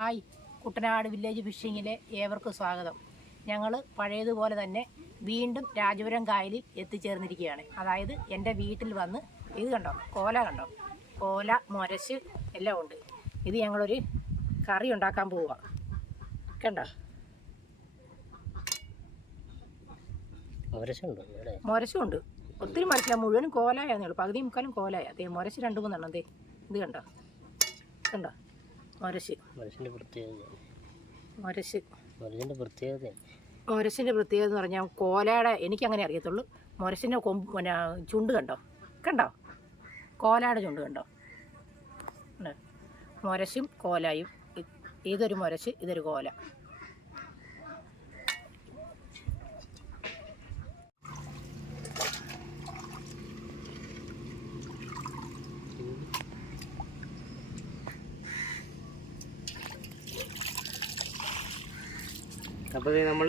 Hi. Kuttanad village ഫിഷിങ്ങിലെ ഏവർക്കും സ്വാഗതം. ഞങ്ങൾ പഴയതുപോലെ തന്നെ വീണ്ടും രാജപുരം കായലിൽ എത്തിച്ചേർന്നിരിക്കുകയാണ്. അതായത് എന്റെ വീട്ടിൽ വന്ന് ഇത് കണ്ടോ? കോല കണ്ടോ? കോല മുരശ് എല്ലാം ഉണ്ട്. ഇത് ഞങ്ങളൊരു കറി ഉണ്ടാക്കാൻ പോവുക കണ്ടോ? മുരശുണ്ട് ഒത്തിരി മരച്ചില്ല മുഴുവനും കോലായെന്നേ ഉള്ളൂ. പകുതി മുക്കാലും കോലായ. അതേ മുരശ് രണ്ട് മൂന്നെണ്ണം. ദേ ഇത് കണ്ടോ? കണ്ടോ? മുരശ് മനുഷ്യന്റെ പ്രത്യേകത. മുരശ് മനുഷ്യന്റെ പ്രത്യേകത. മുരശിന്റെ പ്രത്യേകത എന്ന് പറഞ്ഞാൽ കോലയുടെ എനിക്കങ്ങനെ അറിയത്തുള്ളൂ. മുരശിന്റെ കൊമ്പ് പിന്നെ ചുണ്ട് കണ്ടോ? കണ്ടോ? കോലയുടെ ചുണ്ട് കണ്ടോ? മുരശും കോലായും ഇതൊരു മുരശ് ഇതൊരു കോല. അപ്പോൾ നമ്മൾ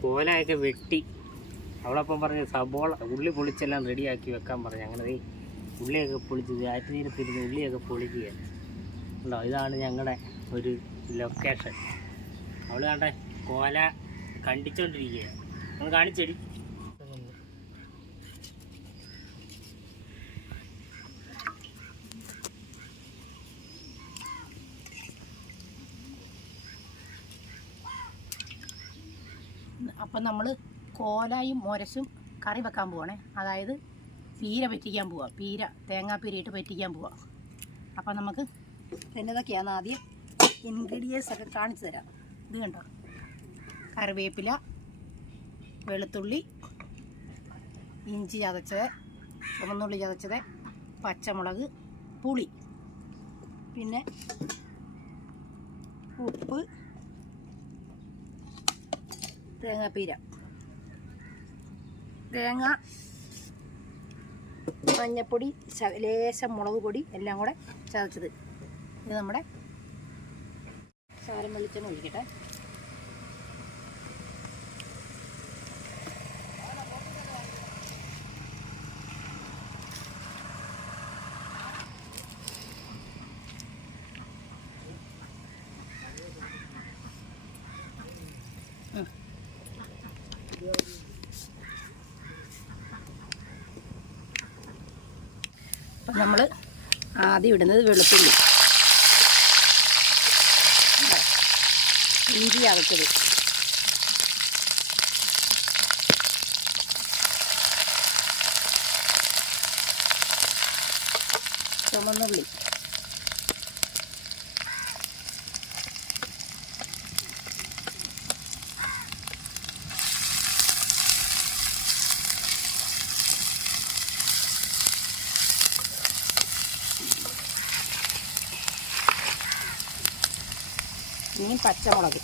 കോലയൊക്കെ വെട്ടി അവളപ്പം പറഞ്ഞ് സബോള ഉള്ളി പൊളിച്ചെല്ലാം റെഡിയാക്കി വെക്കാൻ പറഞ്ഞു. അങ്ങനെ ഉള്ളിയൊക്കെ പൊളിച്ച് ആറ്റുതീരത്തിരുന്ന് ഉള്ളിയൊക്കെ പൊളിക്കുക ഉണ്ടോ ഇതാണ് ഞങ്ങളുടെ ഒരു ലൊക്കേഷൻ. അവൾ കണ്ടേ കോല കണ്ടിച്ചോണ്ടിരിക്കുക ഒന്ന് കാണിച്ചടി. അപ്പം നമ്മൾ കോലായും മോരശും കറി വെക്കാൻ പോവാണേ. അതായത് പീര പറ്റിക്കാൻ പോവാം. പീര തേങ്ങാപ്പീരയിട്ട് പറ്റിക്കാൻ പോവാം. അപ്പം നമുക്ക് എന്നതൊക്കെയാണ് ആദ്യം ഇൻഗ്രീഡിയൻസ് ഒക്കെ കാണിച്ചു തരാം. ഇത് കണ്ടോ? കറിവേപ്പില വെളുത്തുള്ളി ഇഞ്ചി ചതച്ചത് ചുമന്നുള്ളി ചതച്ചത് പച്ചമുളക് പുളി. പിന്നെ ഉപ്പ് തേങ്ങാപ്പീര. തേങ്ങ മഞ്ഞപ്പൊടി ലേശം മുളക് പൊടി എല്ലാം കൂടെ ചതച്ചത്. ഇത് നമ്മുടെ സാരം വെളിച്ചെണ്ണ ഒഴിക്കട്ടെ. അപ്പം നമ്മൾ ആദ്യം ഇടുന്നത് വെളുത്തുള്ളി. ഇഞ്ചി അരച്ചത്. ചുമന്നുള്ളി. പച്ചമുളക്.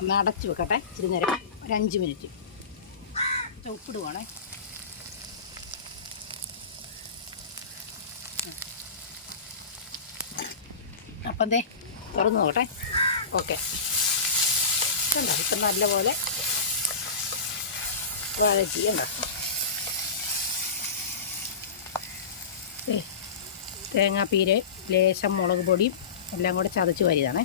ഒന്ന് അടച്ചു വെക്കട്ടെ. ഇച്ചിരി നേരം. ഒരു അഞ്ച് മിനിറ്റ്. ഉപ്പിടുവാണേ. അപ്പം ദേ തുറന്നു നോക്കട്ടെ. ഓക്കെ. കണ്ടോ? ഇപ്പം നല്ലപോലെ വഴറ്റി കണ്ടോ ഏ, തേങ്ങാപ്പീര് ലേശം മുളക് പൊടിയും എല്ലാം കൂടെ ചതച്ച് വരികയാണേ.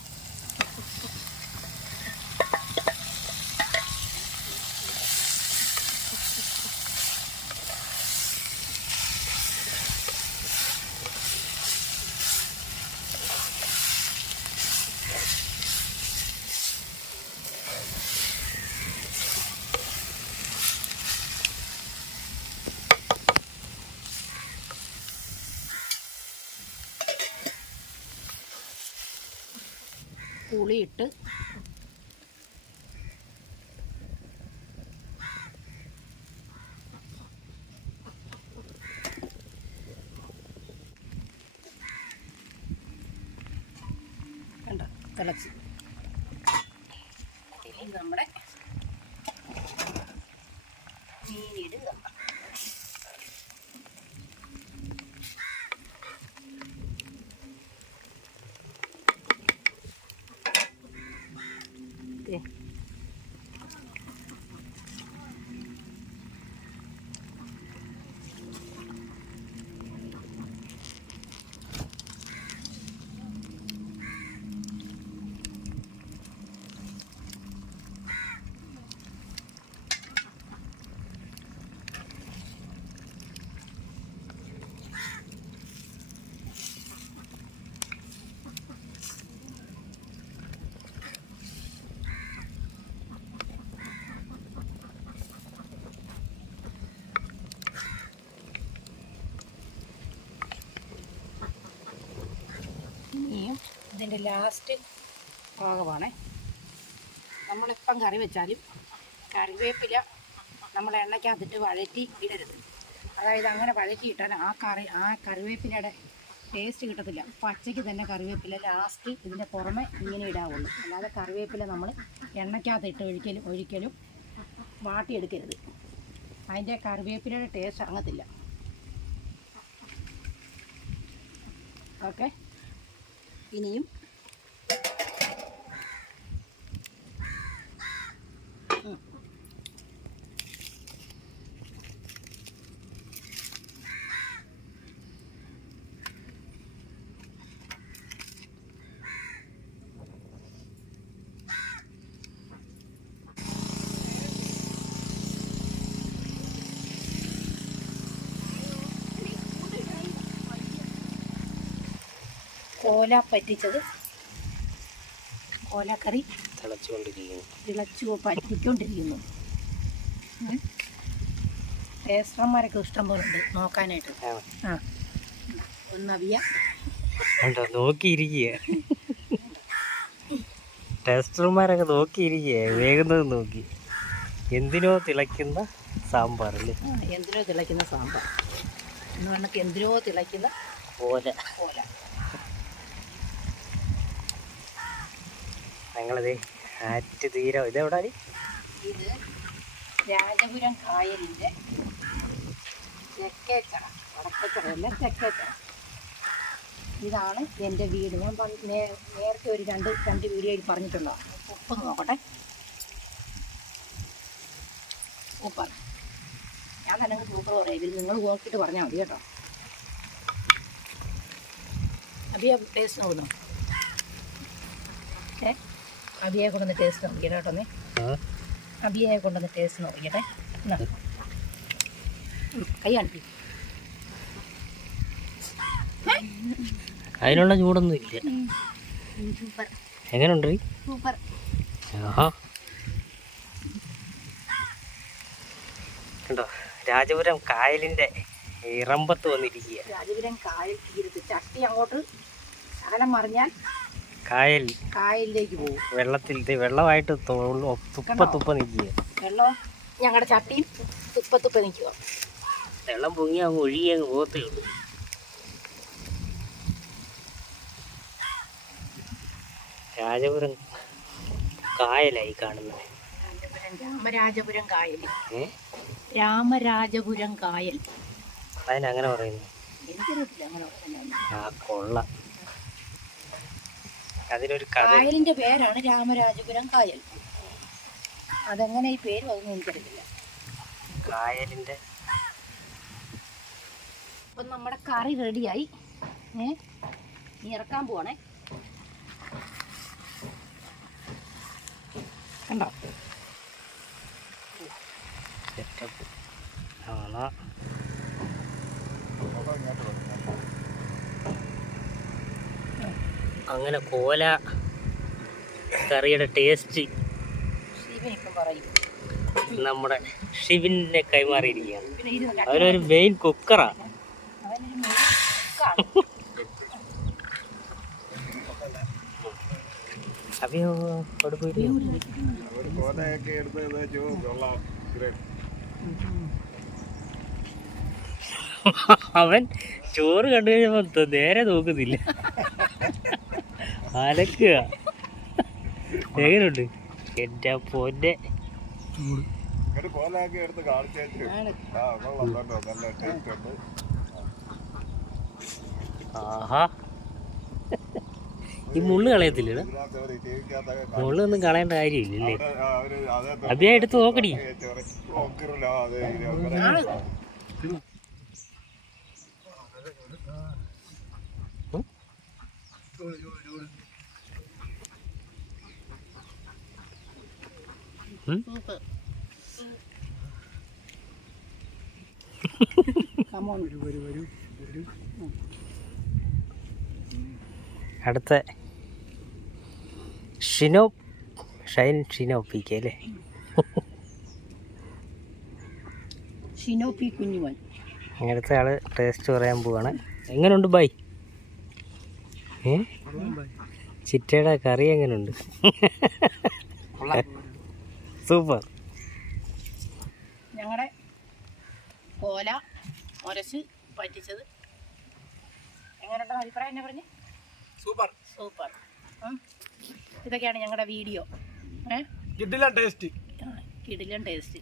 പുളിയിട്ട് കണ്ടോ? തിളച്ച്. ഇനി നമ്മുടെ മീനിടുക ദേ. ഇതിന്റെ ലാസ്റ്റ് ഭാഗമാണ്. നമ്മളിപ്പം കറി വെച്ചാലും കറിവേപ്പില നമ്മൾ എണ്ണയ്ക്കകത്തിട്ട് വഴറ്റി ഇടരുത്. അതായത് അങ്ങനെ വഴറ്റി ഇട്ടാൽ ആ കറി ആ കറിവേപ്പിലയുടെ ടേസ്റ്റ് കിട്ടത്തില്ല. പച്ചയ്ക്ക് തന്നെ കറിവേപ്പില ലാസ്റ്റ് ഇതിന്റെ പുറമെ ഇങ്ങനെ ഇടാവുള്ളൂ. അല്ലാതെ കറിവേപ്പില നമ്മൾ എണ്ണയ്ക്കകത്ത് ഇട്ട് ഒഴിക്കലും ഒഴിക്കലും വാട്ടിയെടുക്കരുത്. അതിന്റെ കറിവേപ്പിലയുടെ ടേസ്റ്റ് ഇറങ്ങത്തില്ല ഓക്കെ ഇനിയും കോല പറ്റിച്ചത് കോലക്കറി. തിളച്ചുകൊണ്ടിരിക്കുന്നു. തിളച്ചു പറ്റിക്കൊണ്ടിരിക്കുന്നു. ടേസ്റ്റർമാരൊക്കെ ഇഷ്ടം പോലെ ഉണ്ട് നോക്കാനായിട്ട്. ആ. ഒന്നവിയ. നോക്കിയിരിക്കുക. ടെസ്റ്റർമാരൊക്കെ നോക്കിയിരിക്കുക വേഗുന്നത് നോക്കി. എന്തിനോ തിളയ്ക്കുന്ന സാമ്പാർ അല്ലേ? എന്തിനോ തിളയ്ക്കുന്ന സാമ്പാർ. എന്ന് പറഞ്ഞാൽ എന്തിനോ തിളയ്ക്കുന്ന ഓല. കോല ഞങ്ങളത് ആറ്റ് തീരം ഇതെവിടാ ഇത് രാജപുരം കായലിന്റെ ഇതാണ് എന്റെ വീട്. ഞാൻ നേരത്തെ ഒരു രണ്ട് രണ്ട് വീഡിയോയിൽ പറഞ്ഞിട്ടുണ്ടോ? ഉപ്പ് നോക്കട്ടെ. ഉപ്പാണ് ഞാൻ തന്നെ സൂപ്പർ പറയാം. ഇതിൽ നിങ്ങൾ നോക്കിയിട്ട് പറഞ്ഞാൽ മതി കേട്ടോ. അബിയ ടേസ്റ്റ് നോക്കുന്നു അബിയെ കൊണ്ടൊന്ന് ടേസ്റ്റ് നോക്കിയിട്ട് കേട്ടോ നീ അബിയെ കൊണ്ടൊന്ന് ടേസ്റ്റ് നോക്കിക്കട്ടെ കൈ കാണിക്കും. അതിനുള്ള ചൂടൊന്നും ഇല്ല. സൂപ്പർ. എങ്ങനെയുണ്ട് സൂപ്പർ. ആഹാ. കണ്ടോ? രാജപുരം കായലിന്റെ ഇറമ്പത്ത് വന്നിരിക്കുക രാജപുരം കായൽ തീരത്ത് ചട്ടി അങ്ങോട്ട് ശകലം മറിഞ്ഞാൽ കായൽ. കായലിലേക്ക് പോകും. വെള്ളത്തിൽ വെള്ളമായിട്ട് തുപ്പ തുപ്പ നിൽക്കുക. വെള്ളം? ഞങ്ങളുടെ ചട്ടിയും തുപ്പ തുപ്പ നിൽക്കുക. വെള്ളം പൊങ്ങി അങ്ങ് ഒഴുകി അങ്ങ് പോകത്തേ ഉള്ളൂ. രാജപുരം കായലായി കാണുന്നത്. രാജപുരം രാമരാജപുരം കായൽ. രാമരാജപുരം കായൽ. അതിനങ്ങനെ പറയുന്നു. എനിക്കറിയത്തില്ല അങ്ങനെ ആ കൊള്ള. അതിനൊരു കായലിന്റെ പേരാണ് രാമരാജപുരം കായൽ. അതെങ്ങനെ ഈ പേര് അതൊന്നും എനിക്കറിയില്ല. കായലിന്റെ അപ്പം നമ്മുടെ കറി റെഡിയായി. ഏ? നീ ഇറക്കാൻ പോവാണേ. കണ്ടോ? സെറ്റപ്പ് ആണോ? അങ്ങനെ കോല കറിയുടെ ടേസ്റ്റ് നമ്മുടെ ഷിവിനെ കൈമാറിയിരിക്കുകയാണ്. അവനൊരു മെയിൻ കുക്കറാ. അയ്യോ അവിടെ പോയിട്ട് കോലയൊക്കെ എടുത്ത് അവൻ ചോറ് കണ്ടു കഴിഞ്ഞപ്പോ നേരെ നോക്കുന്നില്ല. അലക്കുക. എങ്ങനെയുണ്ട്? എന്റെ പൊന്നെ. ആഹാ. ഈ മുള്ളു കളയത്തില്ല മുള്ളു ഒന്നും കളയേണ്ട കാര്യമില്ലല്ലേ? അതേ എടുത്ത് നോക്കടി നോക്കില്ല അതെ ഇത് ആണ്. ഉം? സൂപ്പർ. Come on. അടുത്ത ഷിനോ ഷൈൻ ഷിനോ പി കെ അല്ലേ? പി കുഞ്ഞുമോൻ. അങ്ങനത്തെ ആൾ ടേസ്റ്റ് പറയാൻ പോവാണ്. എങ്ങനെയുണ്ട് ബൈ? ഏ? ചിറ്റയുടെ കറി എങ്ങനെയുണ്ട് സൂപ്പർ. ഞങ്ങളുടെ കോല മുരശ് പറ്റിച്ചത്. എങ്ങനെയുണ്ടോ അഭിപ്രായം? എന്നെ പറഞ്ഞ്? സൂപ്പർ. സൂപ്പർ. ഇതൊക്കെയാണ് ഞങ്ങളുടെ വീഡിയോ. ടേസ്റ്റ്. കിടിലൻ ടേസ്റ്റ്.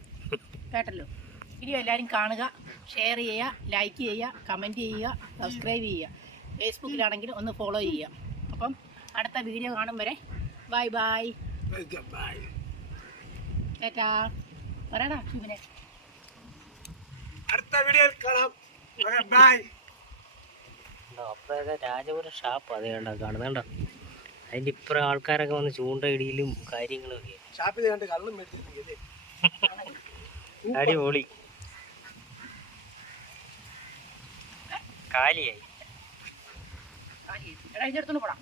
കേട്ടല്ലോ? വീഡിയോ എല്ലാവരും കാണുക ഷെയർ ചെയ്യുക ലൈക്ക് ചെയ്യുക കമന്റ് ചെയ്യുക സബ്സ്ക്രൈബ് ചെയ്യുക. ഫേസ്ബുക്കിലാണെങ്കിൽ ഒന്ന് ഫോളോ ചെയ്യുക. അപ്പം അടുത്ത വീഡിയോ കാണും വരെ. Bye bye. ബൈ. പറയടാ ശിവനെ അടുത്ത വീഡിയോയിൽ കാണാം. ബൈ അപ്പോഴൊക്കെ രാജപുരം ഷാപ്പ്? അത് കണ്ടോ കാണുന്നുണ്ടോ അതിന്റെ ഇപ്പുറം ആൾക്കാരൊക്കെ വന്ന് ചൂണ്ടയിടിയിലും കാര്യങ്ങളും ഒക്കെ ഷാപ്പിൽ കണ്ട് കള്ളും മേടിച്ചിരിക്കുന്നത് അടിപൊളി. കാലിയായി. എടാ ഇതെടുത്തോണ്ട് പോടാം.